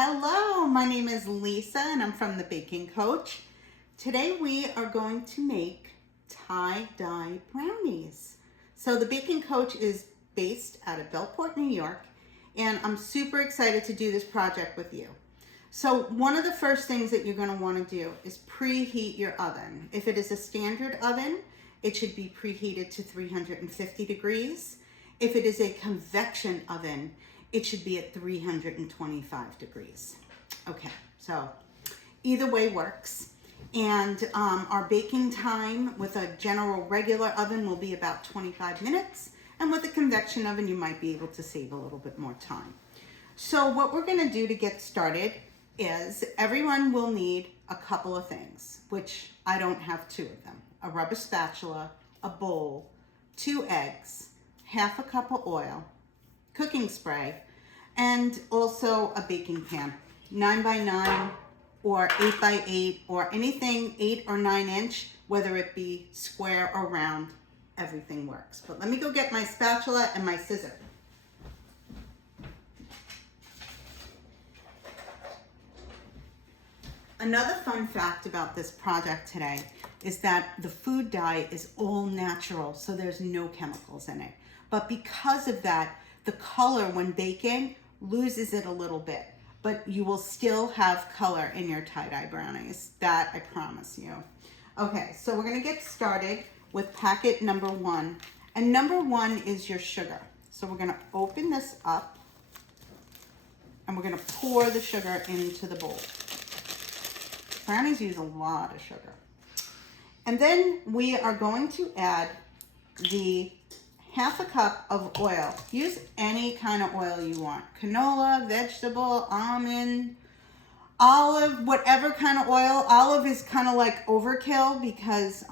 Hello, my name is Lisa and I'm from the Baking Coach. Today we are going to make tie-dye brownies. So the Baking Coach is based out of Bellport, New York, and I'm super excited to do this project with you. So one of the first things that you're going to want to do is preheat your oven. If it is a standard oven, it should be preheated to 350 degrees. If it is a convection oven, it should be at 325 degrees. Okay, so either way works. And our baking time with a general regular oven will be about 25 minutes. And with a convection oven, you might be able to save a little bit more time. So what we're gonna do to get started is everyone will need a couple of things, which I don't have two of them. A rubber spatula, a bowl, 2 eggs, half a cup of oil, cooking spray, and also a baking pan, 9x9 or 8x8 or anything 8 or 9 inch, whether it be square or round, everything works. But let me go get my spatula and my scissors. Another fun fact about this project today is that the food dye is all natural, so there's no chemicals in it. But because of that, the color when baking loses it a little bit, but you will still have color in your tie-dye brownies. That I promise you. Okay, so we're gonna get started with packet number 1. And number 1 is your sugar. So we're gonna open this up and we're gonna pour the sugar into the bowl. Brownies use a lot of sugar. And then we are going to add the half a cup of oil. Use any kind of oil you want. Canola, vegetable, almond, olive, whatever kind of oil. Olive is kind of like overkill because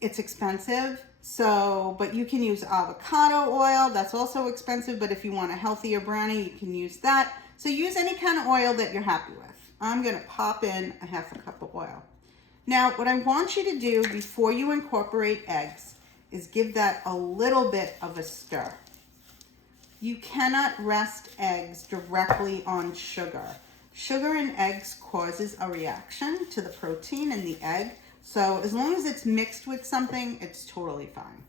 it's expensive. So, but you can use avocado oil. That's also expensive, but if you want a healthier brownie, you can use that. So use any kind of oil that you're happy with. I'm gonna pop in a half a cup of oil. Now, what I want you to do before you incorporate eggs is give that a little bit of a stir. You cannot rest eggs directly on sugar. Sugar in eggs causes a reaction to the protein in the egg. So as long as it's mixed with something, it's totally fine.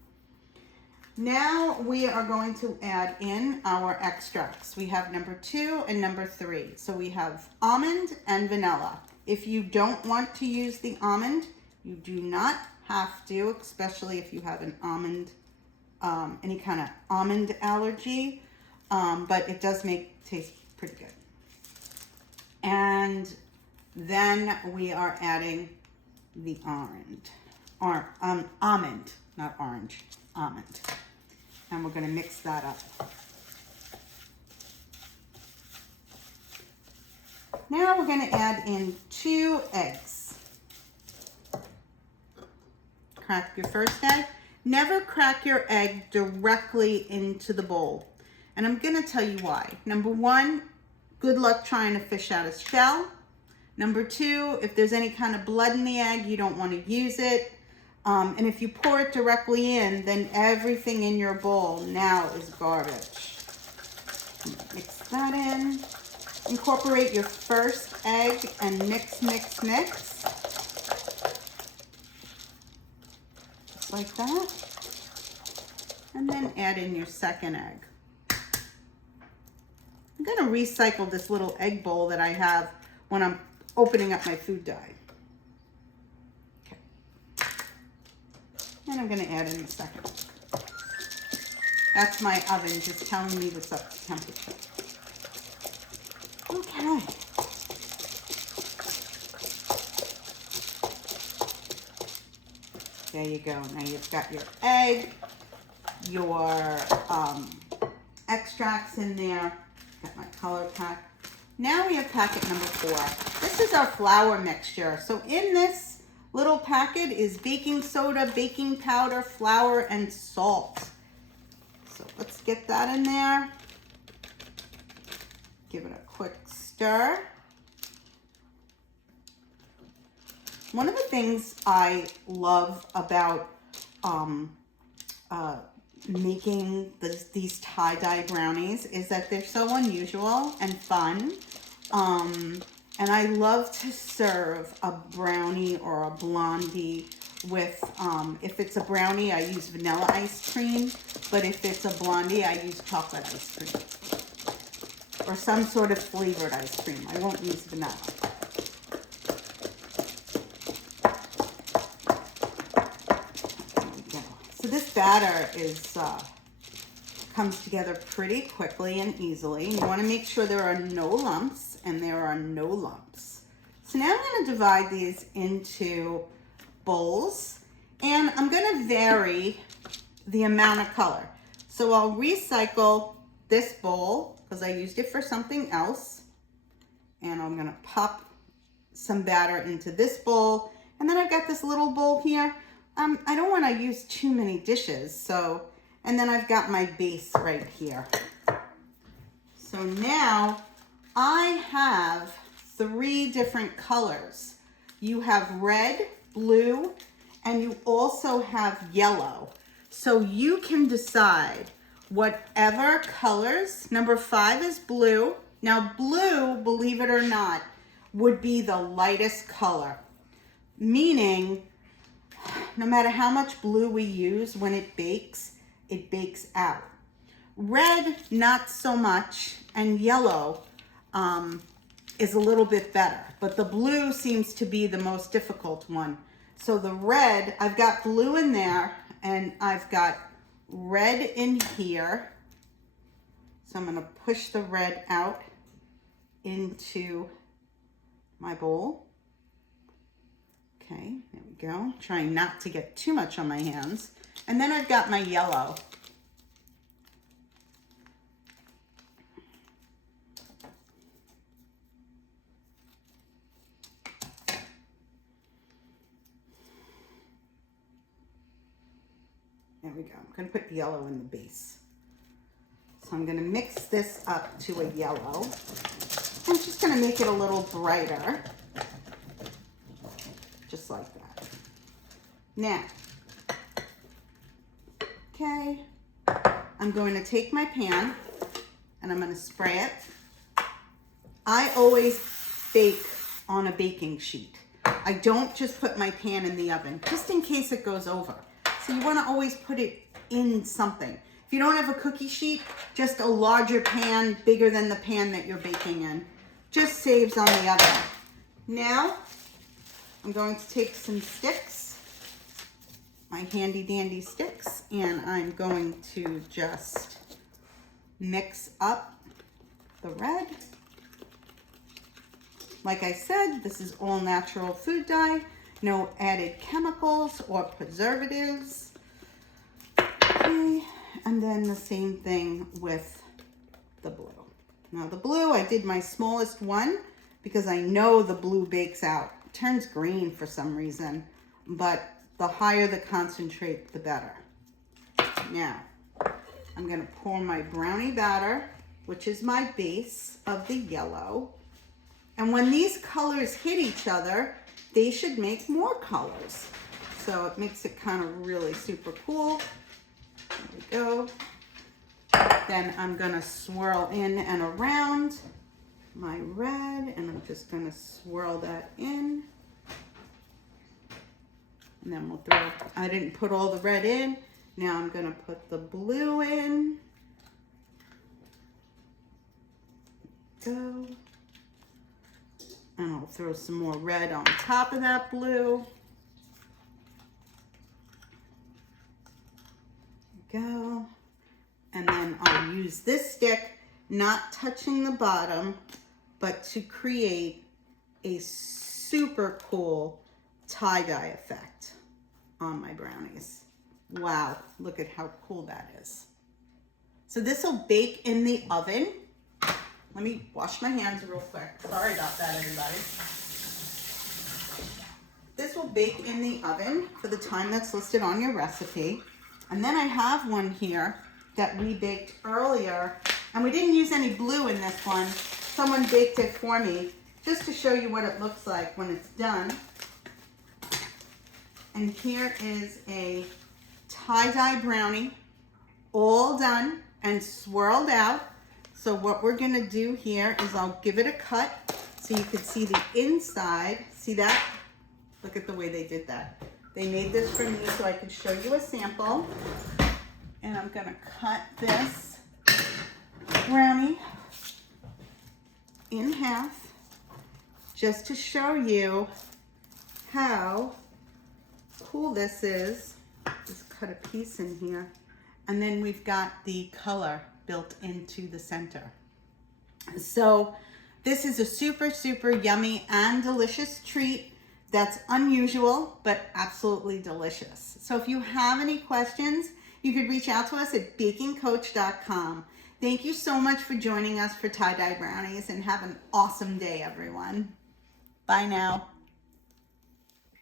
Now we are going to add in our extracts. We have number 2 and number 3. So we have almond and vanilla. If you don't want to use the almond, you do not have to, especially if you have an almond, any kind of almond allergy, but it does taste pretty good. And then we are adding the almond, not orange, almond. And we're gonna mix that up. Now we're gonna add in 2 eggs. Crack your first egg. Never crack your egg directly into the bowl. And I'm gonna tell you why. Number 1, good luck trying to fish out a shell. Number 2, if there's any kind of blood in the egg, you don't wanna use it. And if you pour it directly in, then everything in your bowl now is garbage. Mix that in. Incorporate your first egg and mix, mix, mix. Like that, and then add in your second egg. I'm going to recycle this little egg bowl that I have when I'm opening up my food dye. Okay. And I'm going to add in the second. That's my oven just telling me what's up to temperature. Okay. There you go. Now you've got your egg, your extracts in there. Got my color pack. Now we have packet number 4. This is our flour mixture. So in this little packet is baking soda, baking powder, flour, and salt. So let's get that in there. Give it a quick stir. One of the things I love about making these tie-dye brownies is that they're so unusual and fun. And I love to serve a brownie or a blondie with, if it's a brownie, I use vanilla ice cream. But if it's a blondie, I use chocolate ice cream. Or some sort of flavored ice cream. I won't use vanilla. There we go. So this batter is comes together pretty quickly and easily. You want to make sure there are no lumps, and there are no lumps. So now I'm going to divide these into bowls, and I'm going to vary the amount of color. So I'll recycle this bowl because I used it for something else, and I'm going to pop some batter into this bowl, and then I've got this little bowl here. I don't want to use too many dishes, so, and then I've got my base right here. So now I have 3 different colors. You have red, blue, and you also have yellow. So you can decide whatever colors. Number 5 is blue. Now blue, believe it or not, would be the lightest color, meaning no matter how much blue we use when it bakes out. Red, not so much, and yellow is a little bit better, but the blue seems to be the most difficult one. So the red, I've got blue in there, and I've got red in here. So I'm gonna push the red out into my bowl. Okay, there we go. Trying not to get too much on my hands. And then I've got my yellow. There we go. I'm going to put yellow in the base. So I'm going to mix this up to a yellow. I'm just going to make it a little brighter. Just like that. Now, okay, I'm going to take my pan and I'm going to spray it. I always bake on a baking sheet. I don't just put my pan in the oven, just in case it goes over. So you want to always put it in something. If you don't have a cookie sheet, just a larger pan, bigger than the pan that you're baking in. Just saves on the oven. Now, I'm going to take some sticks, my handy dandy sticks, and I'm going to just mix up the red. Like I said, this is all natural food dye, no added chemicals or preservatives. Okay, and then the same thing with the blue. Now the blue, I did my smallest one because I know the blue bakes out. It turns green for some reason, but the higher the concentrate, the better. Now, I'm gonna pour my brownie batter, which is my base of the yellow. And when these colors hit each other, they should make more colors. So it makes it kind of really super cool. There we go. Then I'm gonna swirl in and around my red, and I'm just gonna swirl that in. And then we'll throw, I didn't put all the red in. Now I'm gonna put the blue in. Go. And I'll throw some more red on top of that blue. Go. And then I'll use this stick, not touching the bottom, but to create a super cool tie-dye effect on my brownies. Wow, look at how cool that is. So this will bake in the oven. Let me wash my hands real quick. Sorry about that, everybody. This will bake in the oven for the time that's listed on your recipe. And then I have one here that we baked earlier, and we didn't use any blue in this one. Someone baked it for me just to show you what it looks like when it's done. And here is a tie-dye brownie, all done and swirled out. So what we're gonna do here is I'll give it a cut so you can see the inside. See that? Look at the way they did that. They made this for me so I could show you a sample. And I'm gonna cut this brownie in half just to show you how cool this is. Just cut a piece in here. And then we've got the color built into the center. So this is a super, super yummy and delicious treat that's unusual, but absolutely delicious. So if you have any questions, you could reach out to us at bakingcoach.com. Thank you so much for joining us for Dye Brownies, and have an awesome day, everyone. Bye now.